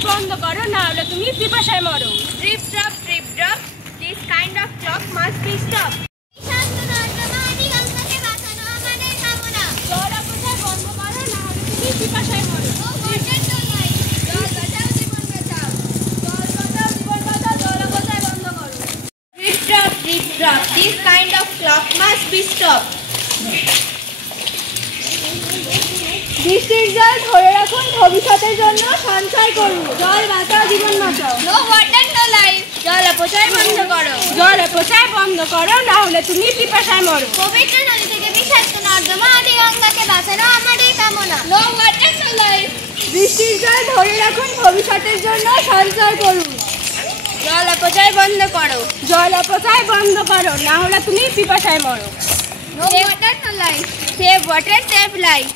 অপচয় বন্ধ করো, না হলে তুমি পিপাসায় মরো। Drip drop, this kind of clock must be stop. জল অপচয় বন্ধ করো, না হলে তুমি পিপাসায় মরো। জল বাঁচাও, জীবন বাঁচাও। জল বাঁচাও, জীবন বাঁচাও, জল অপচয় বন্ধ করো। Drip drop, this kind of clock must be stop. বৃষ্টির জল ধরে রাখুন, ভবিষ্যতের জন্য সঞ্চয় করুন। জল বাঁচাও, জীবন বাঁচাও। No water no life. জল অপচয় বন্ধ করো। জল অপচয় বন্ধ করো, না হলে তুমি পিপাসায় মরো। পবিত্র নদী থেকে বিষাক্ত নর্দমা আদি গঙ্গাকে বাঁচানো আমাদের কামনা। No water no life. বৃষ্টির জল ধরে রাখুন, ভবিষ্যতের জন্য সঞ্চয় করুন। জল অপচয় বন্ধ করো। জল অপচয় বন্ধ করো, না হলে তুমি পিপাসায় মরো। No water no life. Save water, save life.